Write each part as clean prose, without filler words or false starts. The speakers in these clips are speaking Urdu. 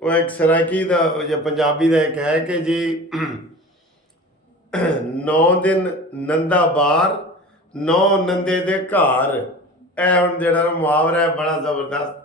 ਉਹ ਇੱਕ ਸਰਾਇਕੀ ਦਾ ਜਾਂ ਪੰਜਾਬੀ ਦਾ ਇੱਕ ਹੈ ਕਿ ਜੀ 9 ਦਿਨ ਨੰਦਾ ਬਾਰ 9 ਨੰਦੇ ਦੇ ਘਰ। ਇਹ ਹੁਣ ਜਿਹੜਾ ਮੁਹਾਵਰਾ ਹੈ ਬੜਾ ਜ਼ਬਰਦਸਤ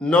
9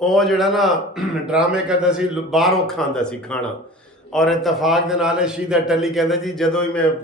ਉਹ ਜਿਹੜਾ ਨਾ ਡਰਾਮੇ ਕਰਦਾ ਸੀ, ਬਾਹਰੋਂ ਖਾਂਦਾ ਸੀ ਖਾਣਾ। ਔਰ ਇਤਫਾਕ ਦੇ ਨਾਲ ਸ਼ੀਦਾ ਟੱਲੀ ਕਹਿੰਦਾ ਜੀ ਜਦੋਂ ਹੀ ਮੈਂ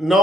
9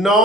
9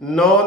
9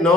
9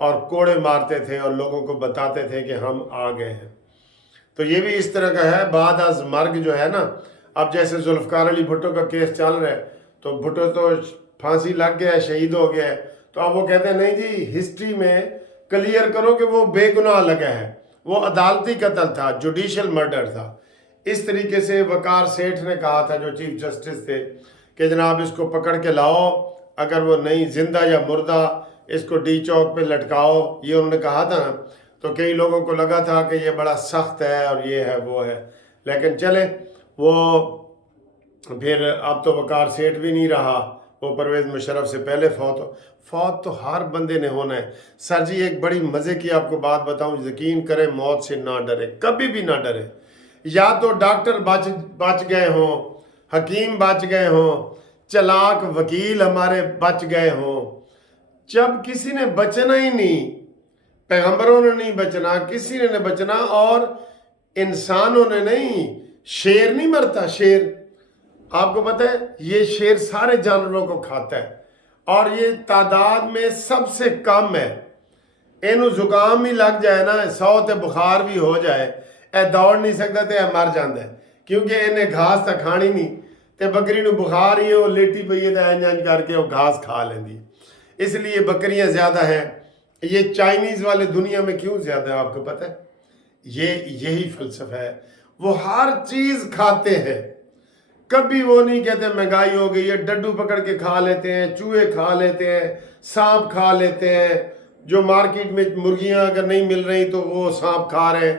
اور کوڑے مارتے تھے اور لوگوں کو بتاتے تھے کہ ہم آ گئے ہیں. تو یہ بھی اس طرح کا ہے. بعد از مرگ جو ہے نا، اب جیسے ذوالفقار علی بھٹو کا کیس چل رہا ہے، تو بھٹو تو پھانسی لگ گیا ہے، شہید ہو گیا ہے، تو اب وہ کہتے ہیں نہیں جی ہسٹری میں کلیئر کرو کہ وہ بے گناہ لگا ہے، وہ عدالتی قتل تھا، جوڈیشل مرڈر تھا. اس طریقے سے وقار سیٹھ نے کہا تھا جو چیف جسٹس تھے کہ جناب اس کو پکڑ کے لاؤ، اگر وہ نہیں زندہ یا مردہ اس کو ڈی چوک پہ لٹکاؤ، یہ انہوں نے کہا تھا نا. تو کئی لوگوں کو لگا تھا کہ یہ بڑا سخت ہے اور یہ ہے وہ ہے، لیکن چلے وہ پھر اب تو وقار سیٹھ بھی نہیں رہا، وہ پرویز مشرف سے پہلے فوت تو ہر بندے نے ہونا ہے. سر جی ایک بڑی مزے کی آپ کو بات بتاؤں، یقین کریں موت سے نہ ڈرے، کبھی بھی نہ ڈرے. یا تو ڈاکٹر بچ گئے ہوں، حکیم بچ گئے ہوں، چلاک وکیل ہمارے بچ گئے ہوں، جب کسی نے بچنا ہی نہیں، پیغمبروں نے نہیں بچنا، کسی نے نہیں بچنا، اور انسانوں نے نہیں. شیر نہیں مرتا، شیر آپ کو پتہ ہے یہ شیر سارے جانوروں کو کھاتا ہے اور یہ تعداد میں سب سے کم ہے. اینو زکام ہی لگ جائے نا، 100 تے بخار بھی ہو جائے، اے دوڑ نہیں سکتا تے اے مر جاندہ ہے، کیونکہ انہیں گھاس تا کھانی نہیں. تے بکری نو بخار ہی ہے، وہ لیٹی پئی ہے تے انج کر کے وہ گھاس کھا لیندی. اس لیے بکریاں زیادہ ہیں. یہ چائنیز والے دنیا میں کیوں زیادہ ہے آپ کو پتہ ہے؟ یہی فلسفہ ہے. وہ ہر چیز کھاتے ہیں، کبھی وہ نہیں کہتے مہنگائی ہو گئی ہے. ڈڈو پکڑ کے کھا لیتے ہیں، چوہے کھا لیتے ہیں، سانپ کھا لیتے ہیں. جو مارکیٹ میں مرغیاں اگر نہیں مل رہی تو وہ سانپ کھا رہے ہیں،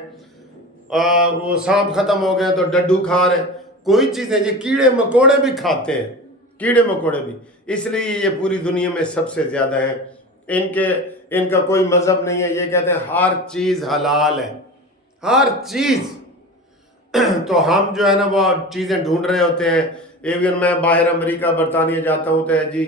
وہ سانپ ختم ہو گئے تو ڈڈو کھا رہے ہیں. کوئی چیزیں یہ کیڑے مکوڑے بھی کھاتے ہیں، کیڑے مکوڑے بھی. اس لیے یہ پوری دنیا میں سب سے زیادہ ہے. ان کا کوئی مذہب نہیں ہے. یہ کہتے ہیں ہر چیز حلال ہے، ہر چیز. تو ہم جو ہے نا وہ چیزیں ڈھونڈ رہے ہوتے ہیں. ایون میں باہر امریکہ برطانیہ جاتا ہوں تو ہے جی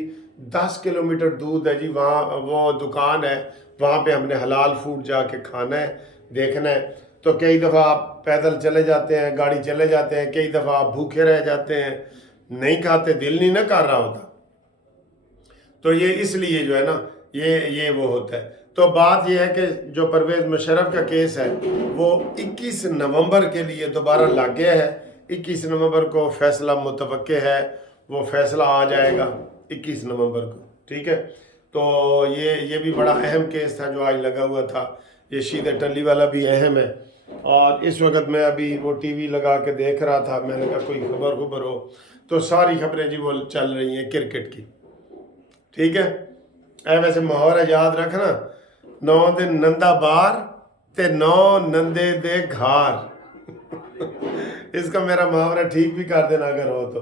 10 کلومیٹر دور ہے جی وہاں وہ دکان ہے، وہاں پہ ہم نے حلال فوڈ جا کے کھانا ہے، دیکھنا ہے. تو کئی دفعہ آپ پیدل چلے جاتے ہیں، گاڑی چلے جاتے ہیں، کئی دفعہ آپ بھوکے رہ جاتے ہیں، نہیں کھاتے، دل نہیں نہ کر رہا ہوتا. تو یہ اس لیے جو ہے نا یہ وہ ہوتا ہے. تو بات یہ ہے کہ جو پرویز مشرف کا کیس ہے وہ 21 نومبر کے لیے دوبارہ لگ گیا ہے. 21 نومبر کو فیصلہ متوقع ہے، وہ فیصلہ آ جائے گا 21 نومبر کو، ٹھیک ہے. تو یہ بھی بڑا اہم کیس تھا جو آج لگا ہوا تھا. یہ شید ٹلی والا بھی اہم ہے. اور اس وقت میں ابھی وہ ٹی وی لگا کے دیکھ رہا تھا، میں نے کہا کوئی خبر ہو تو ساری خبریں جی وہ چل رہی ہیں کرکٹ کی، ٹھیک ہے. ویسے محاورہ یاد رکھنا، 9 دن نندا بار تے 9 نندے دے گھار. اس کا میرا محاورہ ٹھیک بھی کر دینا اگر ہو تو،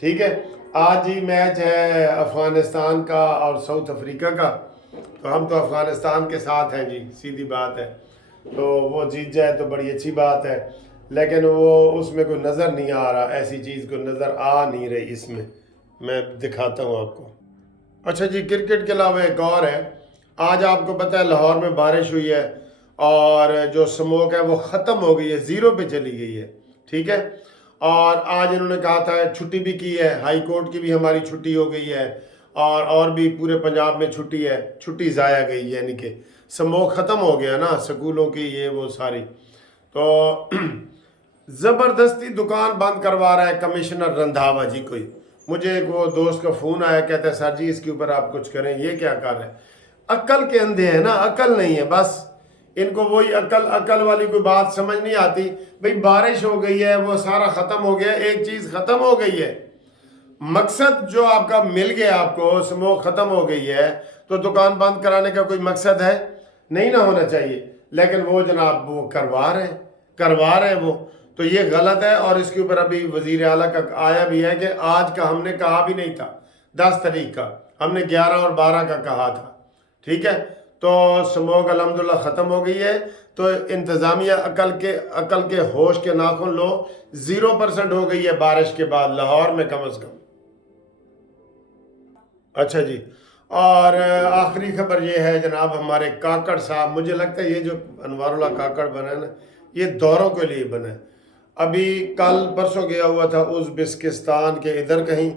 ٹھیک ہے. آج جی میچ ہے افغانستان کا اور ساؤتھ افریقہ کا. تو ہم تو افغانستان کے ساتھ ہیں جی، سیدھی بات ہے. تو وہ جیت جائے تو بڑی اچھی بات ہے، لیکن وہ اس میں کوئی نظر نہیں آ رہا، ایسی چیز کوئی نظر آ نہیں رہی. اس میں دکھاتا ہوں آپ کو. اچھا جی، کرکٹ کے علاوہ ایک اور ہے. آج آپ کو پتہ ہے لاہور میں بارش ہوئی ہے اور جو سموک ہے وہ ختم ہو گئی ہے، 0 پہ چلی گئی ہے، ٹھیک ہے. اور آج انہوں نے کہا تھا چھٹی بھی کی ہے، ہائی کورٹ کی بھی ہماری چھٹی ہو گئی ہے اور بھی پورے پنجاب میں چھٹی ہے. چھٹی ضائع گئی، یعنی کہ سموک ختم ہو گیا نا سکولوں کی، یہ وہ ساری. تو زبردستی دکان بند کروا رہا ہے کمشنر رندھاوا جی. کوئی مجھے ایک وہ دوست کا فون آیا، کہتا ہے سر جی اس کے اوپر آپ کچھ کریں، یہ کیا کر رہے ہیں؟ عقل کے اندھے ہیں نا، عقل نہیں ہے بس. ان کو وہی عقل والی کوئی بات سمجھ نہیں آتی. بھئی بارش ہو گئی ہے، وہ سارا ختم ہو گیا، ایک چیز ختم ہو گئی ہے، مقصد جو آپ کا مل گیا، آپ کو سموک ختم ہو گئی ہے، تو دکان بند کرانے کا کوئی مقصد ہے نہیں، نہ ہونا چاہیے. لیکن وہ جناب وہ کروا رہے ہیں وہ. تو یہ غلط ہے. اور اس کے اوپر ابھی وزیر اعلیٰ کا آیا بھی ہے کہ آج کا ہم نے کہا بھی نہیں تھا، 10 تاریخ کا ہم نے 11 اور 12 کا کہا تھا، ٹھیک ہے. تو سموک الحمدللہ ختم ہو گئی ہے. تو انتظامیہ عقل کے ہوش کے ناخن لو، 0% ہو گئی ہے بارش کے بعد لاہور میں کم از کم. اچھا جی، اور آخری خبر یہ ہے جناب، ہمارے کاکڑ صاحب، مجھے لگتا ہے یہ جو انوار اللہ کاکڑ بنا ہے نا، یہ دوروں کے لیے بنا ہے. ابھی کل پرسوں گیا ہوا تھا ازبکستان کے ادھر کہیں،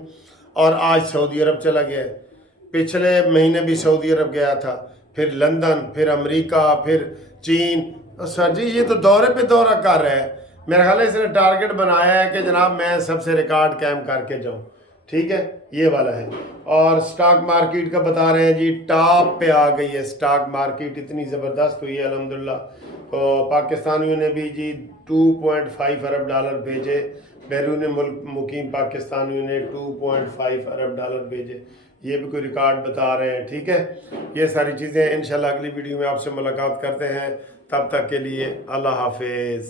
اور آج سعودی عرب چلا گیا ہے. پچھلے مہینے بھی سعودی عرب گیا تھا. پھر لندن، پھر امریکہ، پھر چین. سر جی یہ تو دورے پہ دورہ کر رہا ہے. میرا خیال ہے اس نے ٹارگٹ بنایا ہے کہ جناب میں سب سے ریکارڈ قائم کر کے جاؤں. ٹھیک ہے یہ والا ہے. اور سٹاک مارکیٹ کا بتا رہے ہیں جی ٹاپ پہ آ گئی ہے سٹاک مارکیٹ، اتنی زبردست ہوئی ہے الحمدللہ. پاکستانیوں نے بھی جی 2.5 ارب ڈالر بھیجے، بیرون ملک مقیم پاکستانیوں نے 2.5 ارب ڈالر بھیجے. یہ بھی کوئی ریکارڈ بتا رہے ہیں. ٹھیک ہے یہ ساری چیزیں انشاءاللہ اگلی ویڈیو میں آپ سے ملاقات کرتے ہیں. تب تک کے لیے اللہ حافظ.